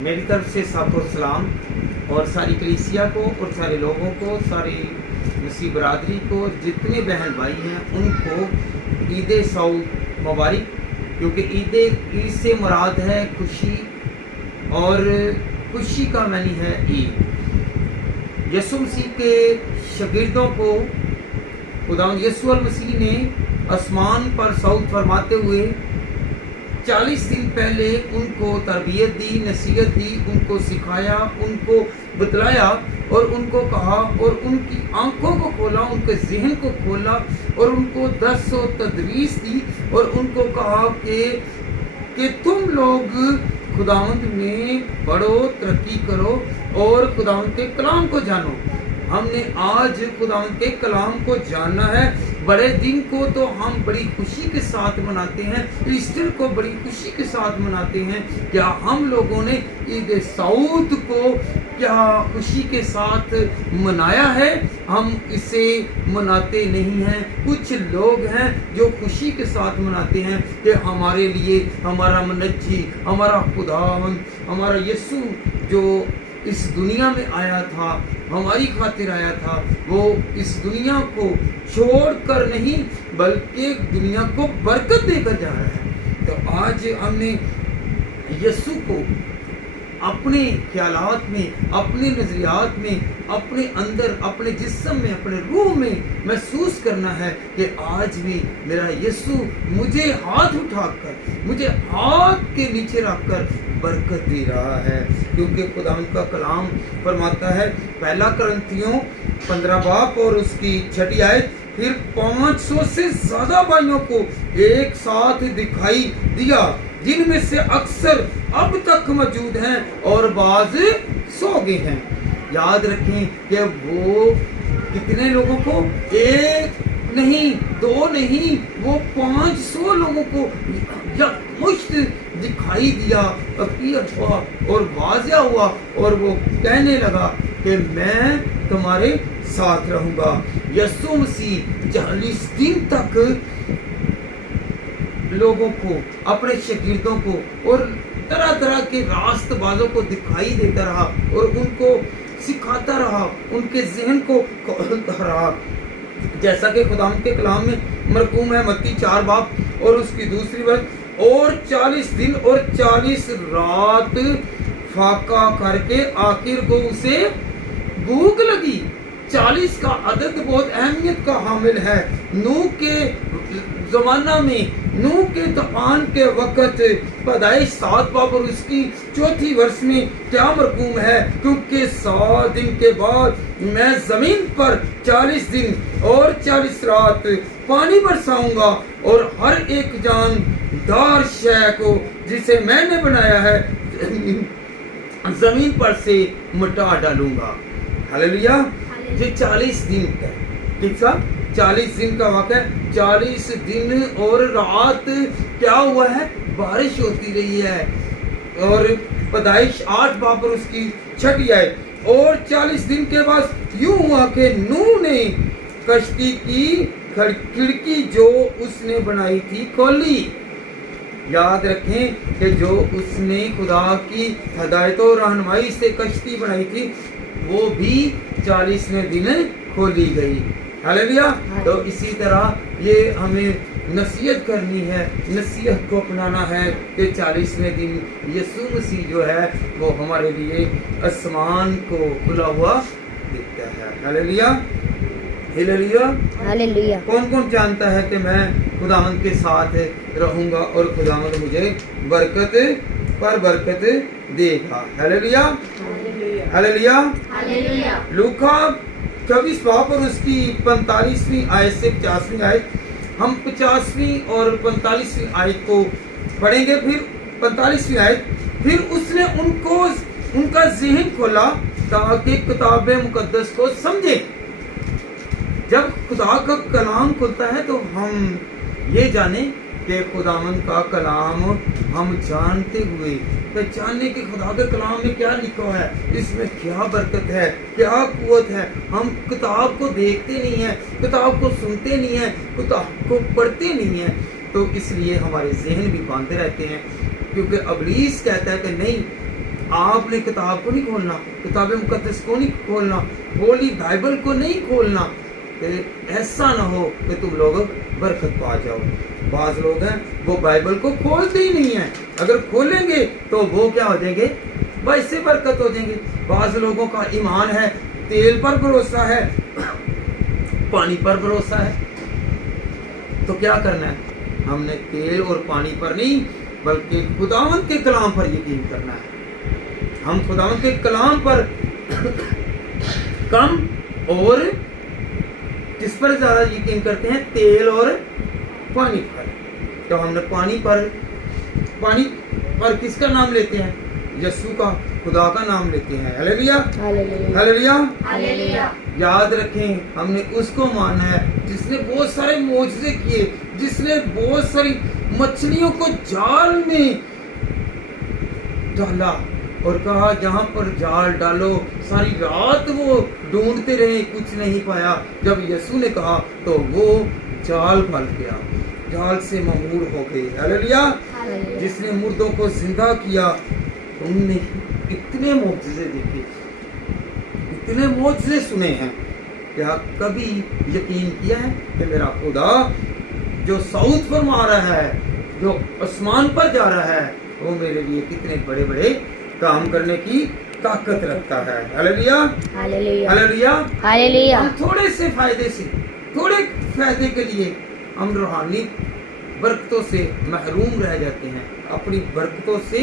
मेरी तरफ से सबको सलाम और सारी कलीसिया को और सारे लोगों को, सारी मसीह बरादरी को, जितने बहन भाई हैं उनको ईद सऊद मुबारक। क्योंकि ईद से मुराद है खुशी, और खुशी का मानी है ईद। यसु मसीह के शागिर्दों को खुदावंद यीशु मसीह ने आसमान पर सऊद फरमाते हुए 40 दिन पहले उनको तरबियत दी, नसीहत दी, उनको सिखाया, उनको बतलाया और उनको कहा और उनकी आंखों को खोला, उनके ज़हन को खोला और उनको 10 तदरीस दी और उनको कहा कि तुम लोग खुदावंद में बढ़ो, तरक्की करो और खुदावंद के कलाम को जानो। हमने आज खुदावंद के कलाम को जानना है। बड़े दिन को तो हम बड़ी खुशी के साथ मनाते हैं, ईस्टर को बड़ी खुशी के साथ मनाते हैं। क्या हम लोगों ने ईद सऊद को क्या खुशी के साथ मनाया है? हम इसे मनाते नहीं हैं। कुछ लोग हैं जो खुशी के साथ मनाते हैं कि हमारे लिए हमारा मनज्जी, हमारा खुदावंद, हमारा यीशु जो इस दुनिया में आया था, हमारी खातिर आया था, वो इस दुनिया को छोड़कर नहीं बल्कि दुनिया को बरकत देकर जा रहा है। तो आज हमने यीशु को अपने ख्यालात में, अपने नजरियात में, अपने अंदर, अपने जिस्म में, अपने रूह में महसूस करना है कि आज भी मेरा यीशु मुझे हाथ उठाकर, मुझे हाथ के नीचे रखकर बरकत दे रहा है। क्योंकि खुदा का कलाम फरमाता है, पहला करंथियों 15 बाब और उसकी 6 आयत, फिर 500 से ज्यादा भाइयों को एक साथ दिखाई दिया, जिनमें से अक्सर अब तक मौजूद हैं और बाज सो गए हैं। याद रखें कि वो कितने लोगों को, एक नहीं, दो नहीं, वो 500 लोगों को यकमुश्त दिखाई दिया, अपीयर हुआ और वाज़िया हुआ और वो कहने लगा कि मैं तुम्हारे साथ रहूंगा। यीशु मसीह 40 दिन तक लोगों को, अपने शागिर्दों को और तरह तरह के रास्तबाजों को दिखाई देता रहा और उनको सिखाता रहा, उनके ज़हन को खोलता रहा। जैसा कि खुदा के कलाम में मरकूम है मत्ती 4 बाब और उसकी 2 बात, और 40 दिन और 40 रात फाका करके आखिर को उसे भूख लगी। 40 का अदद बहुत अहमियत का हामिल है। नूह के जमाना में, नूह के तूफान के वक़्त पैदाइश 7 बाब और उसकी 4 वर्ष में क्या मरकूम है, क्योंकि 100 दिन के बाद मैं जमीन पर 40 दिन और 40 रात पानी बरसाऊंगा और हर एक जानदार शय को जिसे मैंने बनाया है जमीन पर से मिटा डालूंगा। हालेलुया। ये 40 दिन का, ठीक सा 40 दिन का वाक़या, 40 दिन और रात क्या हुआ है, बारिश होती रही है। और पैदाइश 8 बाब और उसकी 6 आयत, और 40 दिन के बाद यूं हुआ कि नूह ने कश्ती की खिड़की जो उसने बनाई थी खोली। याद रखें कि जो उसने खुदा की हदायतों और रहनुमाई से कश्ती बनाई थी वो भी 40वें दिन खोली गई। हालेलुया। तो इसी तरह ये हमें नसीहत करनी है, नसीहत को अपनाना है कि 40वें दिन यीशु मसीह जो है वो हमारे लिए आसमान को खुला हुआ दिखता है। Hallelujah, hallelujah, hallelujah. कौन कौन जानता है कि मैं खुदावंद के साथ रहूंगा और खुदावंद मुझे बरकत पर बरकत देगा। Hallelujah, hallelujah, hallelujah. लूका 24 बाब और उसकी 45वीं आयत से 50वीं आयत, हम 50वीं और 45वीं आयत को पढ़ेंगे। फिर 45वीं आयत, फिर उसने उनको उनका ज़हन खोला ताकि किताब मुकद्दस को समझे। जब खुदा का कलाम खुलता है तो हम ये जाने कि खुदावंद का कलाम हम जानते हुए पहचानने के खुदा के कलाम में क्या लिखा है, इसमें क्या बरकत है, क्या कुव्वत है। हम किताब को देखते नहीं हैं, किताब को सुनते नहीं हैं, किताब को पढ़ते नहीं हैं, तो इसलिए हमारे जहन भी बांधे रहते हैं। क्योंकि इब्लीस कहता है कि नहीं, आपने किताब को नहीं खोलना, किताब मुकद्दस को नहीं खोलना, होली बाइबल को नहीं खोलना, कि ऐसा ना हो कि तुम लोग बरकत पा जाओ। बाज लोग हैं वो बाइबल को खोलते ही नहीं है, अगर खोलेंगे तो वो क्या हो जाएंगे, बस से बरकत हो जाएंगे। बाज लोगों का ईमान है, तेल पर भरोसा है, पानी पर भरोसा है। तो क्या करना है, हमने तेल और पानी पर नहीं बल्कि खुदावंद के कलाम पर यकीन करना है। हम खुदावंद के कलाम पर कम और किस पर ज्यादा यकीन करते हैं, तेल और पानी पर। तो हमने पानी पर किसका नाम लेते हैं, यीशु का, खुदा का नाम लेते हैं। Hallelujah hallelujah hallelujah. याद रखें हमने उसको माना है जिसने बहुत सारे मोजज़े किए, जिसने बहुत सारी मछलियों को जाल में डाला और कहा जहां पर जाल डालो, सारी रात वो ढूंढते रहे, कुछ नहीं पाया। जब यीशु ने कहा तो वो जाल फल गया, जाल से ममूर हो गए। हालेलुया। जिसने मुर्दों को जिंदा किया, उनने इतने मोजज़े देखे, इतने मोजज़े सुने हैं। क्या कभी यकीन किया है कि मेरा खुदा जो साउथ फरमा रहा है, जो आसमान पर जा रहा है, वो मेरे लिए कितने बड़े बड़े काम करने की ताकत रखता है। Hallelujah hallelujah hallelujah. हम थोड़े से फायदे के लिए हम रूहानी बरकतों से महरूम रह जाते हैं, अपनी बरकतों से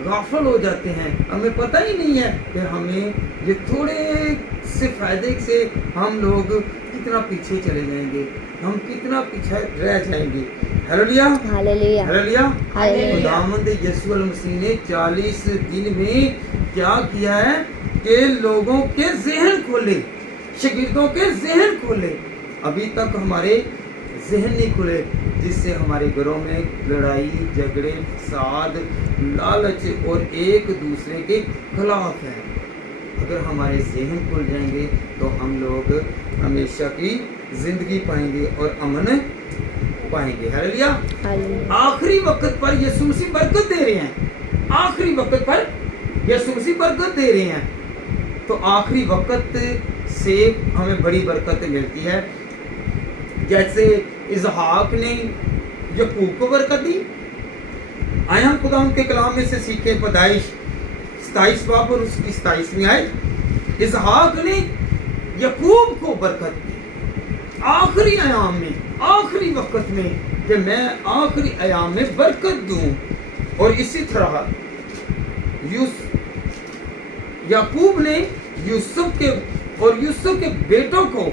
गाफिल हो जाते हैं। हमें पता ही नहीं है कि हमें ये थोड़े से फायदे से हम लोग कितना पीछे चले जाएंगे, हम कितना पीछे रह जाएंगे। Hallelujah hallelujah hallelujah. खुदावंद यीशु मसीह ने 40 दिन में क्या किया है कि लोगों के ज़हन खोले, शागिर्दों के ज़हन खोले। अभी तक हमारे ज़हन नहीं खुले, जिससे हमारे घरों में लड़ाई झगड़े फसाद लालच और एक दूसरे के खिलाफ है। अगर हमारे ज़हन खुल जाएंगे तो हम लोग हमेशा की जिंदगी पाएंगे और अमन पाएंगे। हालेलुया। आखिरी वक्त पर यीशु मसीह बरकत दे रहे हैं, आखिरी वक्त पर यीशु मसीह बरकत दे रहे हैं। तो आखिरी वक्त से हमें बड़ी बरकत मिलती है। जैसे इसहाक ने याकूब को बरकत दी। आए हम खुदा उनके कलाम में से सीखे, पैदाइश 27 बाब और उसकी 27वीं आयत। इसहाक ने याकूब को बरकत दी आखिरी अयाम में, आखिरी वक्त में, कि मैं आखिरी अयाम में बरकत दूं। और इसी तरह याकूब ने यूसुफ के बेटों को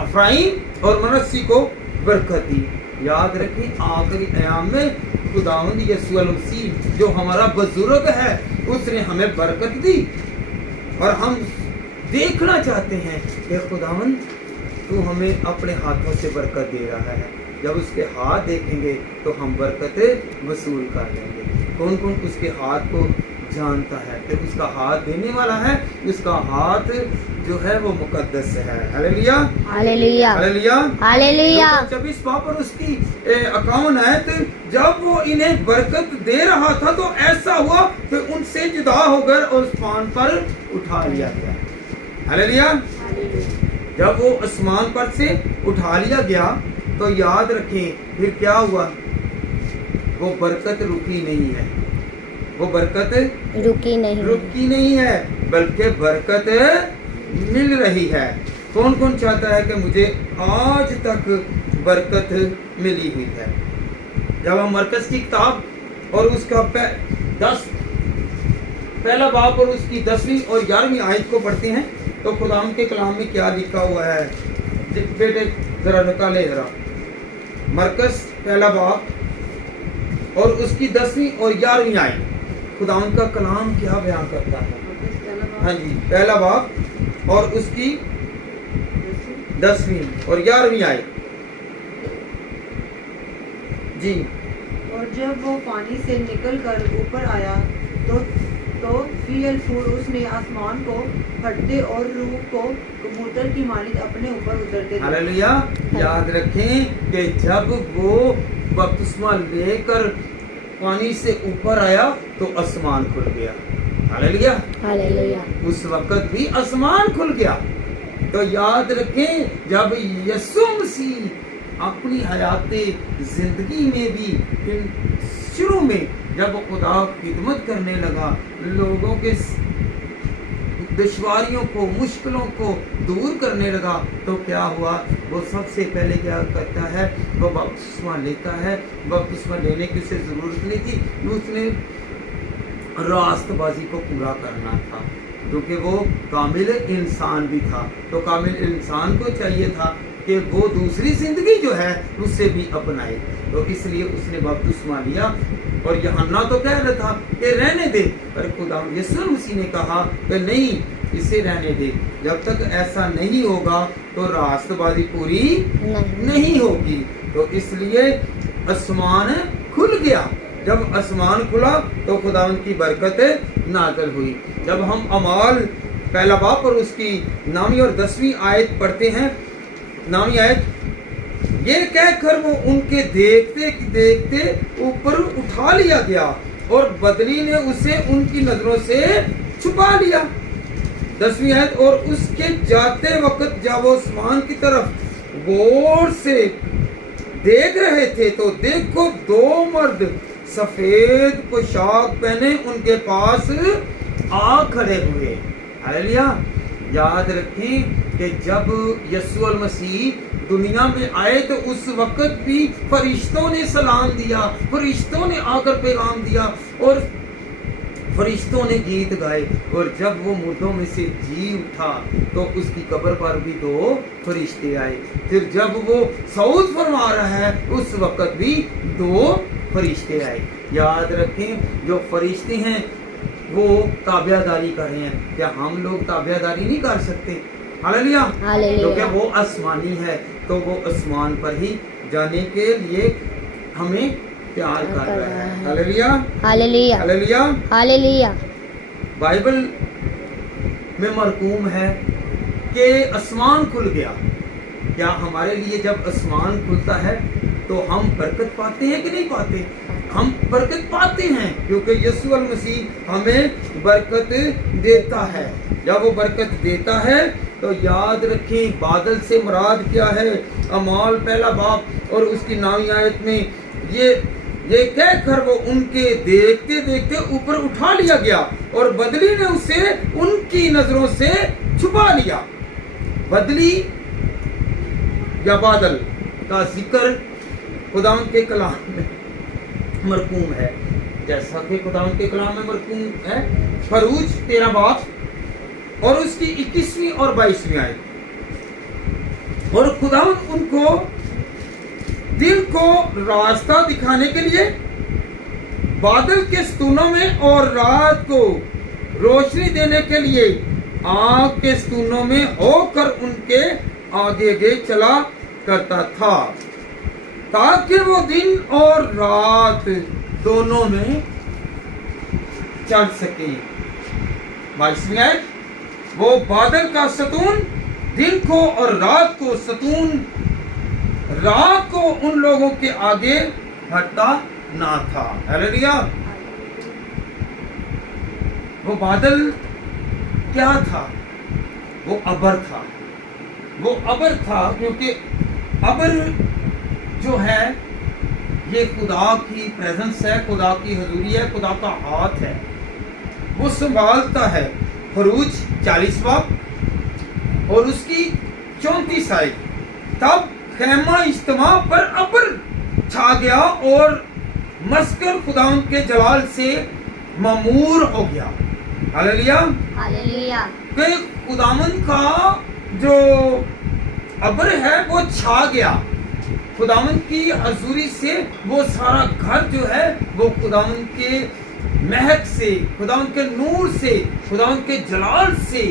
अफराइम और मनस्सी को बरकत दी। याद रखें आखिरी अयाम में खुदावंद यीशु मसीह जो हमारा बुजुर्ग है, उसने हमें बरकत दी। और हम देखना चाहते हैं कि खुदावंद तू हमें अपने हाथों से बरकत दे रहा है। जब उसके हाथ देखेंगे तो हम बरकत वसूल कर लेंगे। कौन कौन उसके हाथ को जानता है कि उसका हाथ देने वाला है, उसका हाथ जो है वो मुकद्दस है। Hallelujah hallelujah hallelujah hallelujah. 24 बाब और उसकी 51 आयत। जब वो इन्हें बरकत दे रहा था तो ऐसा हुआ कि उनसे जुदा होकर आसमान पर उठा लिया गया। हालेलुया। जब वो आसमान पर से उठा लिया गया तो याद रखें फिर क्या हुआ, वो बरकत रुकी नहीं है, वो बरकत रुकी नहीं है, बल्कि बरकत मिल रही है। कौन कौन चाहता है कि मुझे आज तक बरकत मिली हुई है। जब हम मरकज की किताब और उसका पहला बाब और उसकी 10वीं और 11वीं आयत को पढ़ते हैं तो खुदाम के कलाम में क्या लिखा हुआ है। बेटे जरा निकाले जरा, मरकज पहला बाब और उसकी 10वीं और 11वीं आयत। खुदाम का कलाम क्या बयान करता है। हाँ जी, पहला बाब और उसकी 10वीं और 11वीं आयत जी। और जब वो पानी से निकलकर ऊपर आया तो फिर उसने आसमान को फटते और रूह को कबूतर की मानित अपने ऊपर उतरते। हालेलुया। याद रखें कि जब वो बपतिस्मा लेकर पानी से ऊपर आया तो आसमान खुल गया। हालेलुया। हालेलुया। उस वक्त भी आसमान खुल गया। तो याद रखें, जब यीशु मसीह अपनी हयाते जिंदगी में भी शुरू में जब खुदा खिदमत करने लगा, लोगों के दुश्वारियों को, मुश्किलों को दूर करने लगा, तो क्या हुआ? वो सबसे पहले क्या करता है? वो बपतिस्मा लेता है। बपतिस्मा लेने की उसे जरूरत नहीं थी, उसने रास्तबाजी को पूरा करना था, क्योंकि वो कामिल इंसान भी था। तो कामिल इंसान को चाहिए था कि वो दूसरी जिंदगी जो है उससे भी अपनाए। तो इसलिए उसने बपतिस्मा लिया। और यूहन्ना तो कह रहा था कि रहने दे, पर खुदा यीशु मसीह ने कहा कि नहीं, इसे रहने दे। जब तक ऐसा नहीं होगा तो रास्तबाजी पूरी नहीं होगी। तो इसलिए आसमान खुल गया। जब आसमान खुला तो खुदा की बरकत नाज़िल हुई। जब हम अमाल पहला बाब और उसकी 9वीं और 10वीं आयत पढ़ते हैं, 9वीं आयत, ये कहकर वो उनके देखते देखते ऊपर उठा लिया गया और बदली ने उसे उनकी नजरों से छुपा लिया। 10वीं आयत, और उसके जाते वक्त जब वो आसमान की तरफ गौर से देख रहे थे तो देखो 2 मर्द सफेद पोशाक पहने उनके पास आ खड़े हुए। हालेलुया। याद रखें कि जब यीशु मसीह दुनिया में आए तो उस वक्त भी फरिश्तों ने सलाम दिया, फरिश्तों ने आकर पैगाम दिया और फरिश्तों ने गीत गाए। और जब वो मुर्दों में से जी उठा तो उसकी कब्र पर भी 2 फरिश्ते आए। फिर जब वो सऊद फरमा रहा है उस वक्त भी 2 फरिश्ते आए। याद रखें, जो फरिश्ते हैं वो ताबियादारी कर रहे हैं। क्या हम लोग ताबियादारी नहीं कर सकते? हालेलुया। क्योंकि वो आसमानी है, तो वो आसमान पर ही जाने के लिए हमें प्यार कर रहा है। Hallelujah. Hallelujah. Hallelujah. Hallelujah. Bible में मरकूम है कि आसमान खुल गया। क्या हमारे लिए जब आसमान खुलता है तो हम बरकत पाते हैं कि नहीं पाते? हम बरकत पाते हैं, क्योंकि यीशु मसीह हमें बरकत देता है। जब वो बरकत देता है तो याद रखें, बादल से मुराद क्या है? अमाल पहला बाब और उसकी 9वीं आयत में ये कहकर वो उनके देखते देखते ऊपर उठा लिया गया और बदली ने उसे उनकी नजरों से छुपा लिया। बदली या बादल का जिक्र खुदावंद के कलाम में मरकूम है, जैसा कि खुदावंद के कलाम में मरकूम है। फरूज 13 बाब और उसकी 21वीं और 22वीं आयत। और खुदावंद उनको दिल को रास्ता दिखाने के लिए बादल के स्तूनों में और रात को रोशनी देने के लिए आग के स्तूनों में होकर उनके आगे आगे चला करता था, ताकि वो दिन और रात दोनों में चल सके। 22वीं आयत, वो बादल का सतून दिन को और रात को सतून रात को उन लोगों के आगे हटता ना था। हालेलुया। वो बादल क्या था? वो अबर था। वो अबर था क्योंकि अबर जो है ये खुदा की प्रेजेंस है, खुदा की हजूरी है, खुदा का हाथ है, वो संभालता है। फरूज 40 बाब और उसकी 34 आयत। तब खैमा इज्तिमा पर अबर छा गया और मस्कर खुदावन के जलाल से मामूर हो गया। हालेलुया। हालेलुया। कि खुदावन का जो अबर है वो छा गया, खुदावन की हजूरी से वो सारा घर जो है वो खुदावन के महक से, खुदावन के नूर से, खुदावन के जलाल से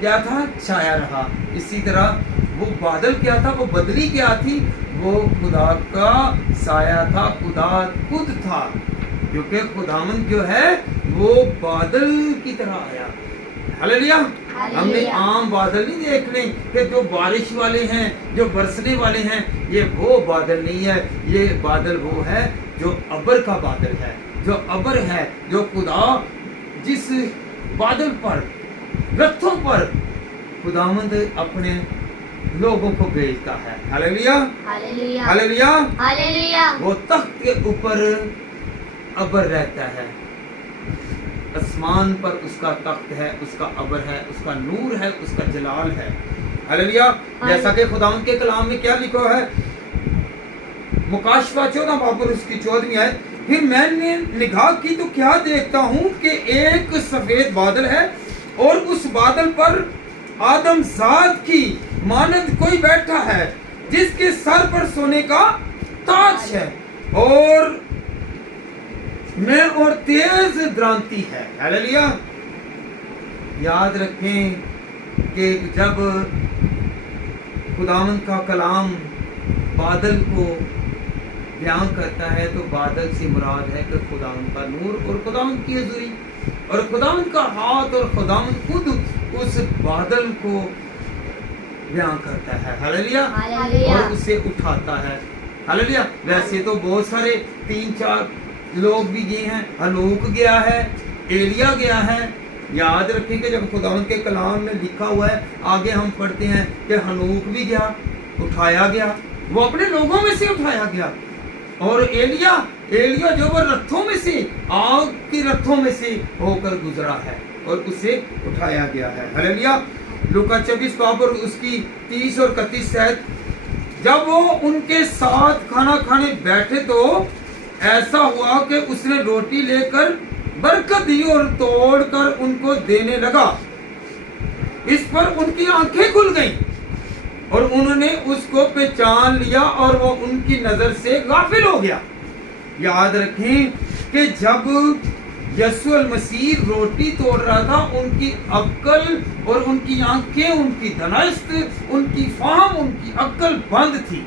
क्या था? छाया रहा। इसी तरह वो बादल क्या था? वो बदली क्या थी? वो खुदा का साया था, खुदा खुद था, क्योंकि खुदावन जो है वो बादल की तरह आया। हालेलुया। हालेलुया। हमने आम बादल नहीं देखने कि जो बारिश वाले हैं, जो बरसने वाले हैं, ये वो बादल नहीं है। ये बादल वो है जो अबर का बादल है, जो अबर है, जो खुदा जिस बादल पर, रथों पर खुदावंद अपने लोगों को भेजता है। Hallelujah, hallelujah, hallelujah. हालेलुया, वो तख्त के ऊपर अबर रहता है, आसमान पर उसका तख्त है, उसका अबर है, उसका नूर है, उसका जलाल है। हालेलुया। जैसा कि खुदावंद के कलाम में क्या लिखा है, मुकाशवा 14 बाब और उसकी 14वीं आयत, फिर मैंने निगाह की तो क्या देखता हूँ कि एक सफेद बादल है और उस बादल पर आदम जात की मानंद कोई बैठा है जिसके सर पर सोने का ताज है और में और तेज द्रांति है। हालेलुया। याद रखें कि जब खुदावंद का कलाम बादल को बयान करता है तो बादल से मुराद है कि खुदावंद का नूर और खुदावंद की हजूरी और खुदावंद का हाथ और खुदावंद खुद उस बादल को बयान करता है। हालेलुया। हालेलुया। और उसे उठाता है। हालेलुया। वैसे तो बहुत सारे 3-4 लोग भी गए हैं, हनूक गया है, एलिया गया है। याद रखें कि जब खुदावंद के कलाम में लिखा हुआ है, आगे हम पढ़ते हैं कि हनूक भी गया, उठाया गया, वो अपने लोगों में से उठाया गया। और एलिया जो वो रथों में से, आग की रथों में से होकर गुजरा है और उसे उठाया गया है। हालेलुया। लूका 24 बाब और उसकी 30 और 31 आयत, जब वो उनके साथ खाना खाने बैठे तो ऐसा हुआ कि उसने रोटी लेकर बरकत दी और तोड़कर उनको देने लगा। इस पर उनकी आंखें खुल गईं और उन्होंने उसको पहचान लिया और वो उनकी नजर से गाफिल हो गया। याद रखें कि जब यीशु मसीह रोटी तोड़ रहा था, उनकी अक्ल और उनकी आंखें, उनकी दनस्त, उनकी फाहम, उनकी अक्ल बंद थी।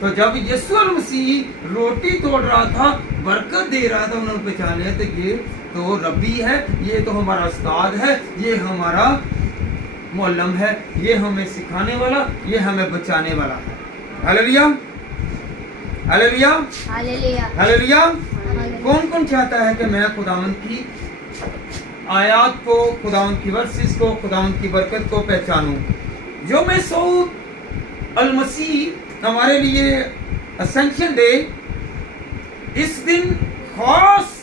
तो जब यीशु मसीह रोटी तोड़ रहा था, बरकत दे रहा था, उन्होंने पहचान लिया तो ये तो रब्बी है, ये तो हमारा उस्ताद है, ये हमारा मुअल्लिम है, ये हमें सिखाने वाला, ये हमें बचाने वाला है। Hallelujah, hallelujah, hallelujah, hallelujah. कौन कौन चाहता है कि मैं खुदावंद की आयात को, खुदावंद की वर्सेस को, खुदावंद की बरकत को पहचानूं। जो मैं सऊद अल मसीह हमारे लिए असेंशन डे, इस दिन खास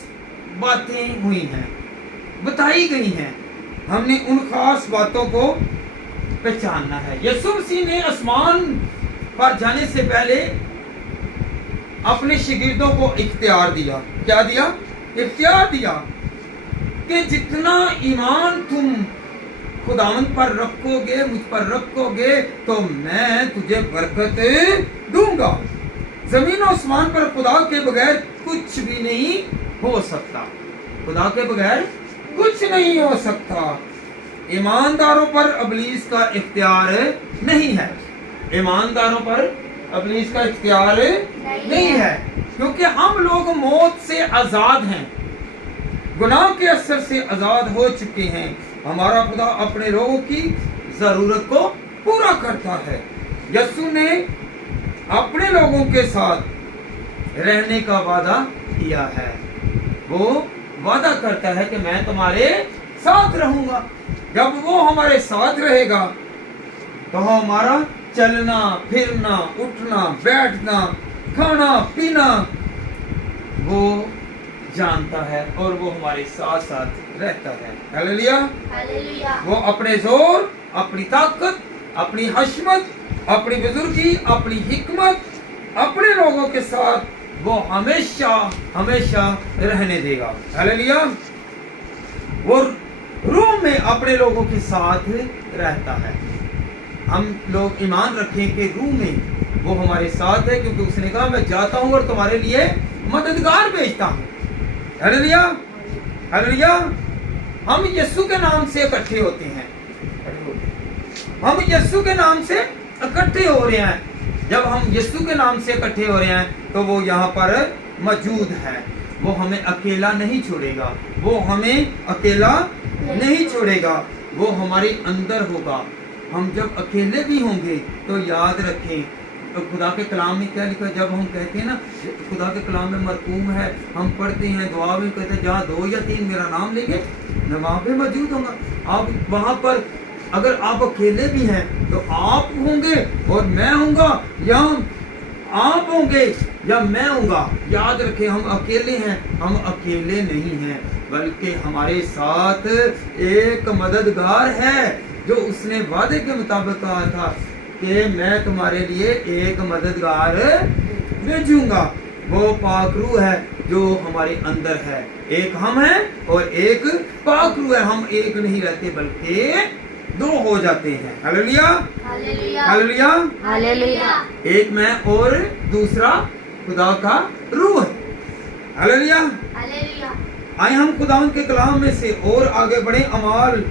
बातें हुई हैं, बताई गई हैं। हमने उन खास बातों को पहचानना है। यीशु मसीह ने आसमान पर जाने से पहले अपने शिगिर्दों को इख्तियार दिया। क्या दिया? इख्तियार दिया कि जितना ईमान तुम खुदावंद पर रखोगे, मुझ पर रखोगे, तो मैं तुझे बरकत दूंगा। जमीन और आसमान पर खुदा के बगैर कुछ भी नहीं हो सकता। खुदा के बगैर कुछ नहीं हो सकता। ईमानदारों पर इब्लीस का इख्तियार नहीं है। ईमानदारों पर इब्लीस का इख्तियार नहीं है, क्योंकि हम लोग मौत से आजाद हैं, गुनाह के असर से आजाद हो चुके हैं। हमारा खुदा अपने लोगों की जरूरत को पूरा करता है। यीशु ने अपने लोगों के साथ रहने का वादा किया है। वो वादा करता है कि मैं तुम्हारे साथ रहूंगा। जब वो हमारे साथ रहेगा तो हमारा चलना फिरना, उठना बैठना, खाना पीना वो जानता है और वो हमारे साथ साथ रहता है। Hallelujah, hallelujah. वो अपने जोर, अपनी ताकत, अपनी हशमत, अपनी बुजुर्गी, अपनी हिकमत, अपने लोगों के साथ वो हमेशा हमेशा रहने देगा। हालेलुया। वो रूह में अपने लोगों के साथ रहता है। हम लोग ईमान रखें कि रूह में वो हमारे साथ है, क्योंकि उसने कहा मैं जाता हूं और तुम्हारे लिए मददगार भेजता हूं। Hallelujah, hallelujah. हम यीशु के नाम से इकट्ठे होते हैं। हम यीशु के नाम से इकट्ठे हो रहे हैं। जब हम यीशु के नाम से इकट्ठे हो रहे हैं तो वो यहाँ पर मौजूद है। वो हमें अकेला नहीं छोड़ेगा, वो हमें अकेला नहीं छोड़ेगा, वो हमारे अंदर होगा। हम जब अकेले भी होंगे तो याद रखें, तो खुदा के कलाम में क्या लिखा है, जब हम कहते हैं ना, खुदा के कलाम में मरकूम है, हम पढ़ते हैं, दुआ में कहते हैं, जहाँ 2 या 3 मेरा नाम लेंगे मैं वहाँ पे मौजूद होगा। आप वहाँ पर अगर आप अकेले भी हैं तो आप होंगे और मैं होऊंगा, या आप होंगे या मैं होऊंगा। याद रखें, हम अकेले हैं, हम अकेले नहीं हैं, बल्कि हमारे साथ एक मददगार है, जो उसने वादे के मुताबिक कहा था कि मैं तुम्हारे लिए एक मददगार भेजूंगा। वो पाक रूह है जो हमारे अंदर है। एक हम हैं और एक पाक रूह है। हम एक नहीं रहते बल्कि 2 हो जाते हैं। हालेलुया, हालेलुया, हालेलुया, हालेलुया, एक मैं और दूसरा खुदा का रूह है। हालेलुया। हालेलुया। आए हम खुदावंद के कलाम में से और आगे बढ़े। अमाल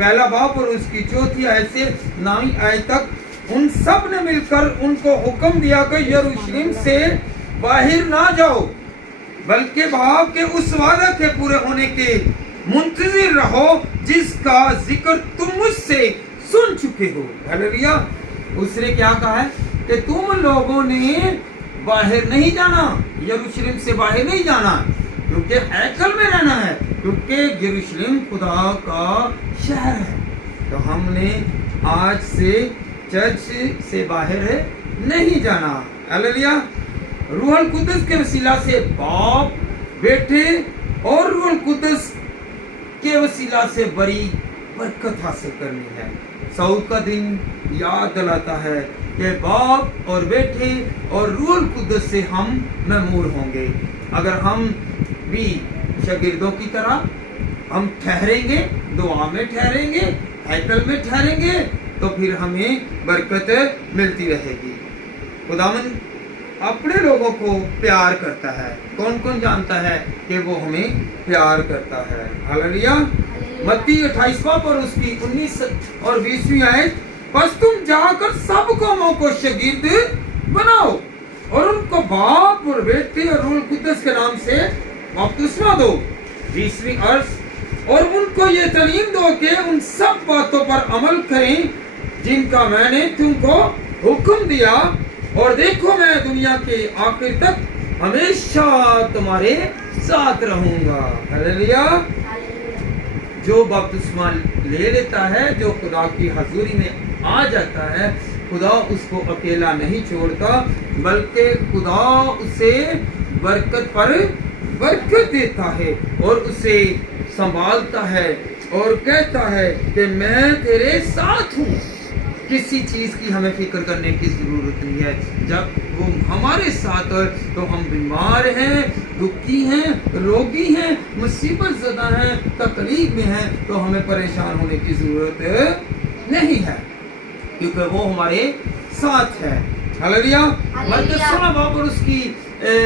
1 बाब और उसकी 4 आयत से 9 आयत तक उन सब ने मिलकर उनको हुक्म दिया कि यरूशलेम से बाहर ना जाओ, बल्कि बाप के उस वादा के पूरे होने के मुंतजिर रहो जिसका जिक्र तुम मुझसे सुन चुके हो। हालेलुया। उसने क्या कहा है कि तुम लोगों ने बाहर नहीं जाना, यरूशलेम से बाहर नहीं जाना, क्योंकि हैकल में रहना है, क्योंकि यरूशलेम खुदा का शहर है। तो हमने आज से चर्च से बाहर नहीं जाना। हालेलुया। रूहुल कुद्दस के वसीला से बाप, बेटे और रूहुल कुद्दस के वसीला से बड़ी बरकत हासिल करनी है। सऊद का दिन याद दिलाता है कि बाप और बेटे और रूहुल कुद्दस से हम ममूर होंगे। अगर हम भी शागिर्दों की तरह हम ठहरेंगे, दुआ में ठहरेंगे, हैकल में ठहरेंगे, तो फिर हमें बरकत मिलती रहेगी। खुदावंद अपने लोगों को प्यार करता है। कौन कौन जानता है कि वो हमें प्यार करता है। हालेलुया। मत्ती 28 बाब और उसकी 19 और 20वीं आयत, बस तुम जाकर सब कौमों को शागिर्द बनाओ और उनको बाप और बेटे और रूहुल कुद्दस के नाम से बपतिस्मा दो। 20वीं अर्ज, और उनको ये तालीम दो कि उन सब बातों पर अमल करें जिनका मैंने तुमको हुक्म दिया, और देखो मैं दुनिया के आखिर तक हमेशा तुम्हारे साथ रहूंगा। हालेलुया। जो बपतिस्मा ले लेता है, जो खुदा की हजूरी में आ जाता है, खुदा उसको अकेला नहीं छोड़ता, बल्कि खुदा उसे बरकत पर बरकत देता है और उसे संभालता है और कहता है कि मैं तेरे साथ हूँ। किसी चीज की हमें फिक्र करने की जरूरत नहीं है। जब वो हमारे साथ है तो हम बीमार हैं, दुखी हैं, रोगी हैं, मुसीबत ज़दा हैं, तकलीफ में हैं, तो हमें परेशान होने की जरूरत नहीं है, क्योंकि वो हमारे साथ है। हालेलुया। मत्ती 16 बाब और उसकी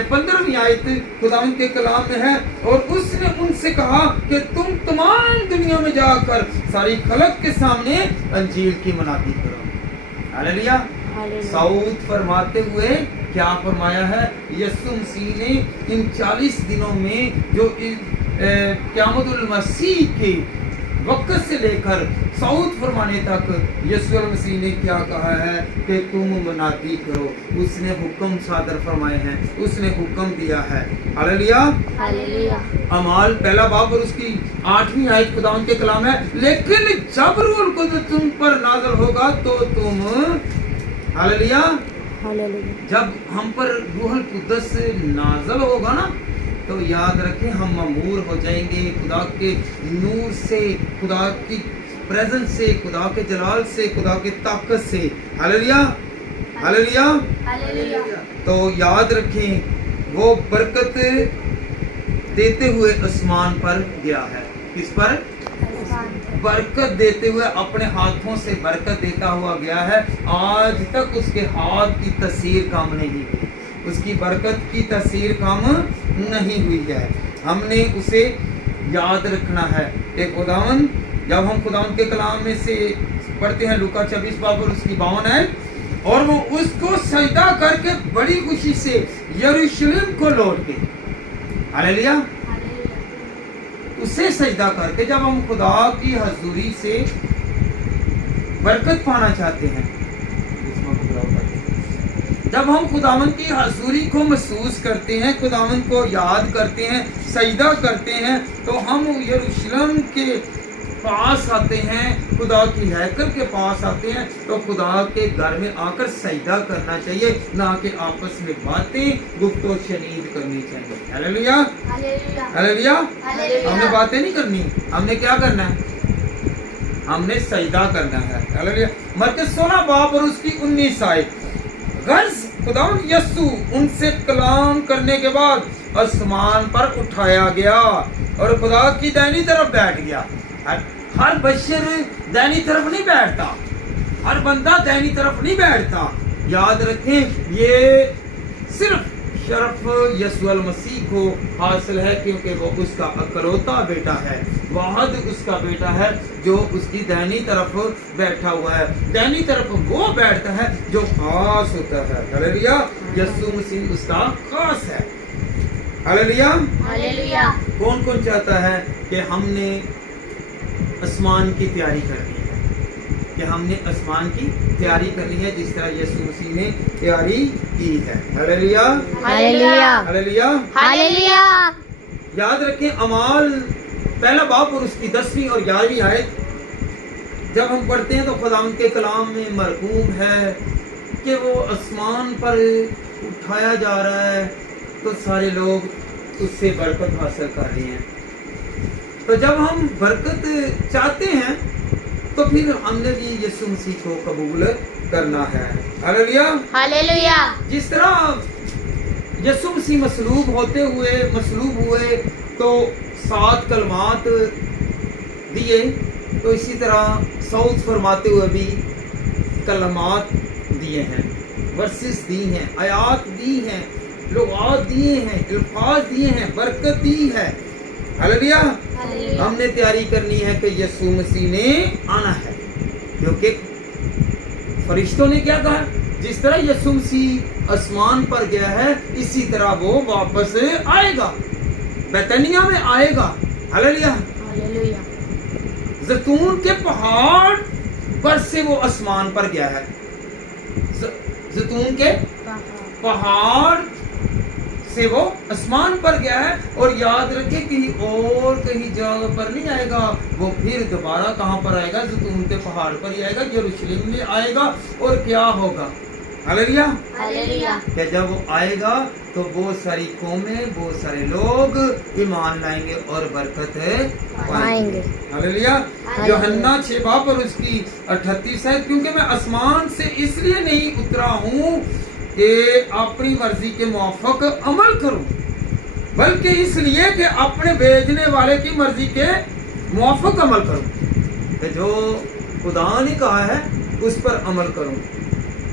15वीं आयत खुदावंद के कलाम में है, और उसने उनसे कहा कि तुम तमाम दुनिया में जाकर सारी खलक के सामने अंजील की मनादी करो। हालेलुया। सऊद फरमाते हुए क्या फरमाया है, यीशु मसीह ने इन 40 दिनों में जो क़यामतुल मसीह के वक्त से लेकर सऊद फरमाने तक यीशु मसीह ने क्या कहा है कि तुम मनादी करो। उसने हुक्म सादर फरमाए हैं, उसने हुक्म दिया है। हालेलुया। हालेलुया। अमाल 1 बाब और उसकी 8वीं आयत खुदावंद के कलाम है, लेकिन जब रूहुल कुद्दस तुम पर नाज़िल होगा तो तुम, हालेलुया, जब हम पर रूहुल कुद्दस नाज़िल होगा ना, तो याद रखें हम ममूर हो जाएंगे खुदा के नूर से, खुदा की प्रेजेंस से, खुदा के जलाल से, खुदा की ताकत से। हालेलुया। हालेलुया। हालेलुया। तो याद रखें वो बरकत देते हुए आसमान पर गया है। किस पर? बरकत देते हुए, अपने हाथों से बरकत देता हुआ गया है। आज तक उसके हाथ की तस्वीर कम नहीं हुई, उसकी बरकत की तस्वीर कम नहीं हुई है। हमने उसे याद रखना है कि खुदावंद, जब हम खुदावंद के कलाम में से पढ़ते हैं लूका 26 बाब और उसकी 52 आयत, और वो उसको सजदा करके बड़ी खुशी से यरूशलेम को लौट गए। हालेलुया। उसे सजदा करके जब हम खुदा की हजूरी से बरकत पाना चाहते हैं, जब हम खुदावन की हजूरी को महसूस करते हैं, खुदावन को याद करते हैं, सजदा करते हैं, तो हम यरूशलेम के पास आते हैं, खुदा की हैकल के पास आते हैं। तो खुदा के घर में आकर सजदा करना चाहिए, ना कि आपस में बातें गुफ्तो शनीद करनी चाहिए। Hallelujah hallelujah hallelujah. हालेलुया। हमने बातें नहीं करनी, हमने क्या करना है? हमने सजदा करना है। हालेलुया। मरकज़ 16 बाब और उसकी 19 आयत। गर्ज खुदावंद यस्सु उनसे कलाम करने के बाद आसमान पर उठाया गया और खुदा की दाहिनी तरफ बैठ गया। हर बशर दाहिनी तरफ नहीं बैठता, हर बंदा दाहिनी तरफ नहीं बैठता। याद रखें, ये सिर्फ शरफ यस्सु अल मसीह को हासिल है, क्योंकि वो उसका अकलौता बेटा है, वाहद उसका बेटा है जो उसकी दाहिनी तरफ बैठा हुआ है। दाहिनी तरफ वो बैठता है जो खास होता है। हालेलुया। यस्सु मसीह उसका खास है। हालेलुया। हालेलुया। कौन कौन चाहता है कि हमने आसमान की तैयारी करनी है, कि हमने आसमान की तैयारी करनी है जिस तरह यीशु मसीह ने तैयारी की है। Hallelujah hallelujah hallelujah. हालेलुया। याद रखें, अमाल पहला बाब और उसकी 10वीं और 11वीं आयत जब हम पढ़ते हैं तो खुदावंद के कलाम में मरकूम है कि वो आसमान पर उठाया जा रहा है, तो सारे लोग उससे बरकत हासिल कर रहे हैं। तो जब हम बरकत चाहते हैं तो फिर हमने भी यीशु मसीह को कबूल करना है। Hallelujah hallelujah. जिस तरह यीशु मसीह मसलूब हुए तो 7 कलमात दिए, तो इसी तरह सऊद फरमाते हुए भी कलमात दिए हैं, वर्सेस दी हैं, आयात दी हैं, लुगात दिए हैं, अल्फाज दिए हैं, बरकत दी है। हालेलुया। हमने तैयारी करनी है कि यीशु मसीह ने आना है, क्योंकि फरिश्तों ने क्या कहा, जिस तरह यीशु मसीह आसमान पर गया है इसी तरह वो वापस आएगा, बैतनिया में आएगा। Hallelujah hallelujah. ज़ैतून के पहाड़ पर से वो आसमान पर गया है, ज़ैतून के पहाड़ से वो आसमान पर गया है। और याद रखें, कहीं जगह पर नहीं आएगा, वो फिर दोबारा कहाँ पर आएगा? ज़ैतून के पहाड़ पर ही आएगा, यरूशलेम में आएगा। और क्या होगा? Hallelujah hallelujah. कि जब वो आएगा तो बहुत सारी कौमें, बहुत सारे लोग ईमान लाएंगे और बरकत पाएंगे। हालेलुया। यूहन्ना 6 बाब और उसकी 38 है, क्योंकि मैं आसमान से इसलिए नहीं उतरा हूँ कि अपनी मर्जी के मुआफिक अमल करूं, बल्कि इसलिए कि अपने भेजने वाले की मर्जी के मुआफिक अमल करूं, कि जो खुदा ने कहा है उस पर अमल करूं।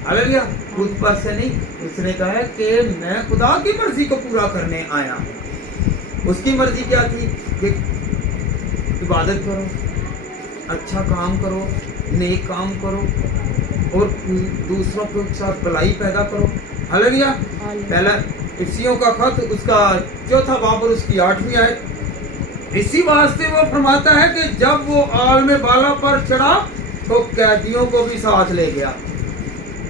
हालेलुया। खुद पर से नहीं, उसने कहा है कि मैं खुदा की मर्जी को पूरा करने आया हूं। उसकी मर्जी क्या थी? कि इबादत करो, अच्छा काम करो, नेक काम करो और दूसरों के साथ भलाई पैदा करो। हालेलुया। पहला इफिसियों का खत उसका 4 बाब और उसकी 8वीं आयत। इसी वास्ते वो फरमाता है कि जब वो आलम बाला पर चढ़ा तो कैदियों को भी साथ ले गया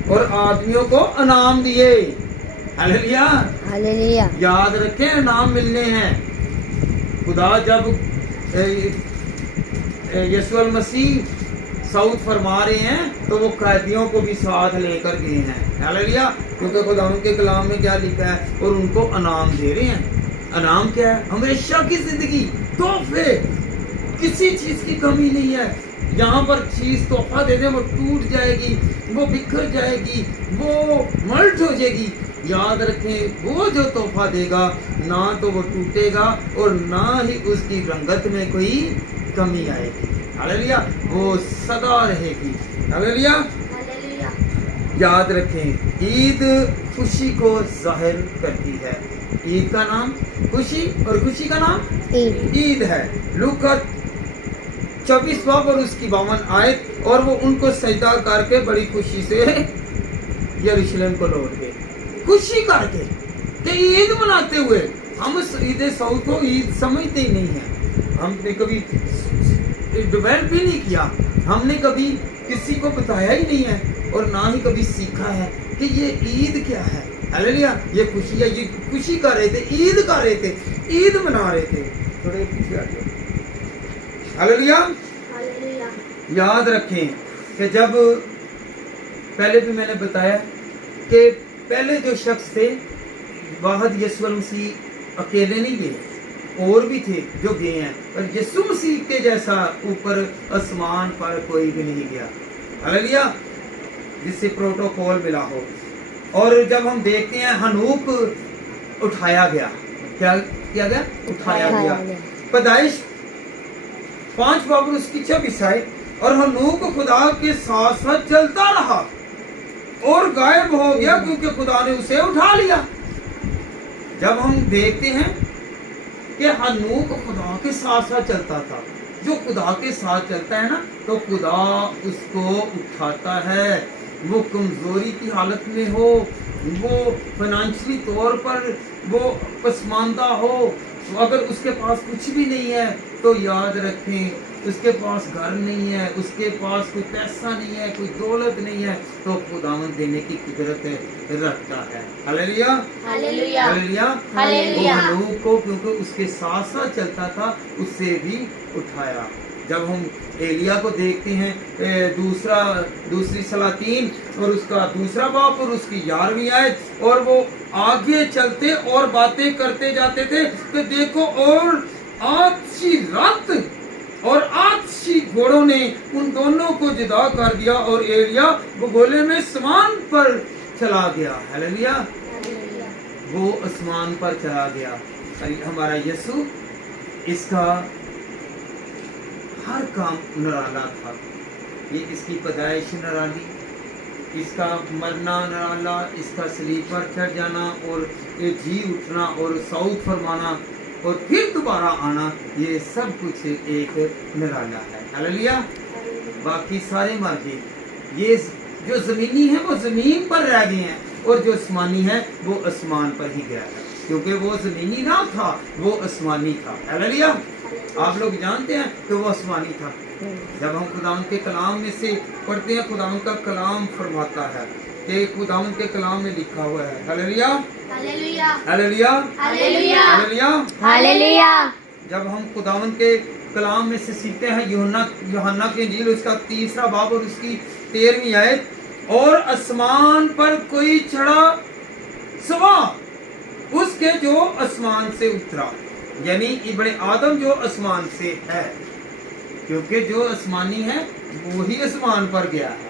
और आदमियों को इनाम दिए। Hallelujah hallelujah. याद रखें, इनाम मिलने हैं। खुदा जब यीशु अल मसीह सऊद फरमा रहे हैं तो वो कैदियों को भी साथ लेकर गए हैं। हालेलुया। क्योंकि खुदा उनके कलाम में क्या लिखा है, और उनको इनाम दे रहे हैं। इनाम क्या है? हमेशा की जिंदगी, तोहफे, किसी चीज की कमी नहीं है। यहाँ पर चीज तोहफा दे दे वो टूट जाएगी, वो बिखर जाएगी, वो मल्ट हो जाएगी। याद रखें, वो जो तोहफा देगा ना तो वो टूटेगा और ना ही उसकी रंगत में कोई कमी आएगी। हालेलुया। वो सदा रहेगी। हालेलुया। हालेलुया। याद रखें, ईद खुशी को जाहिर करती है। ईद का नाम खुशी और खुशी का नाम ईद है। लूका 24 बाब और उसकी 52 आयत। और वो उनको सजदा करके बड़ी खुशी से यरूशलेम को लौट गए, खुशी करके। ईद मनाते हुए हम ईद सऊद को ईद समझते ही नहीं है। ہم نے کبھی ڈیولپ ہی نہیں کیا, ہم نے کبھی کسی کو بتایا ہی نہیں ہے اور نہ ہی کبھی سیکھا ہے کہ یہ عید کیا ہے. ہاللویا, یہ خوشی ہے, یہ خوشی کر رہے تھے, عید کر رہے تھے, عید منا رہے تھے. تھوڑے پیچھے ہٹ جاؤ. ہاللویا. ہاللویا. یاد رکھیں کہ جب پہلے بھی میں نے بتایا کہ پہلے جو شخص تھے واحد یسوع مسیح اکیلے نہیں گئے, اور بھی تھے جو گئے ہیں, پر یسوع مسیح کے جیسا اوپر آسمان پر کوئی بھی نہیں گیا. ہاللویا, جس سے پروٹوکول ملا ہو. اور جب ہم دیکھتے ہیں ہنوک اٹھایا گیا, کیا کیا گیا؟ اٹھایا گیا. پیدائش 5 باب اس کی 26 آئے, اور ہنوک خدا کے ساتھ ساتھ چلتا رہا اور غائب ہو گیا کیونکہ خدا نے اسے اٹھا لیا. جب ہم دیکھتے ہیں کہ ہنوک خدا کے ساتھ ساتھ چلتا تھا, جو خدا کے ساتھ چلتا ہے نا تو خدا اس کو اٹھاتا ہے. وہ کمزوری کی حالت میں ہو, وہ فائنانشلی طور پر وہ پسماندہ ہو, اگر اس کے پاس کچھ بھی نہیں ہے تو یاد رکھیں, اس کے پاس گھر نہیں ہے, اس کے پاس کوئی پیسہ نہیں ہے, کوئی دولت نہیں ہے, تو خداوند دینے کی قدرت رکھتا ہے. Hallelujah, hallelujah. ہاللویا. ہاللویا. وہ ہنوک کو کیونکہ اس کے ساتھ ساتھ چلتا تھا اس سے بھی اٹھایا. جب ہم ایلیا کو دیکھتے ہیں دوسری سلاطین اور اس کا 2 باب اور اس کی 11ویں آیت, اور وہ آگے چلتے اور باتیں کرتے جاتے تھے کہ دیکھو اور آتشی رات اور آتشی گھوڑوں نے ان دونوں کو جدا کر دیا اور ایلیا بگولے میں آسمان پر چلا گیا. ہاللویا, وہ آسمان پر چلا گیا. ہمارا یسوع, اس کا ہر کام نرالا تھا. یہ اس کی پیدائش نرالی, اس کا مرنا نرالا, اس کا صلیب پر چڑھ جانا اور یہ جی اٹھنا اور صعود فرمانا اور پھر دوبارہ آنا, یہ سب کچھ ایک نرالا ہے. ہاللویا. باقی سارے مر گئے. یہ جو زمینی ہے وہ زمین پر رہ گئے ہیں, اور جو آسمانی ہے وہ آسمان پر ہی گیا ہے, کیونکہ وہ زمینی نہ تھا, وہ آسمانی تھا. ہاللویا. آپ لوگ جانتے ہیں کہ وہ آسمانی تھا. جب ہم خداوند کے کلام میں سے پڑھتے ہیں, خداوند کا کلام فرماتا ہے کہ خداوند کے کلام میں لکھا ہوا ہے. Hallelujah, hallelujah. Hallelujah, hallelujah. Hallelujah. Hallelujah. جب ہم خداوند کے کلام میں سے سیکھتے ہیں یوحنا کی انجیل اس کا 3 باب اور اس کی 13ویں آیت, اور آسمان پر کوئی چڑھا سوا اس کے جو آسمان سے اترا, یعنی ابن آدم جو آسمان سے ہے, کیونکہ جو آسمانی ہے وہی آسمان پر گیا ہے.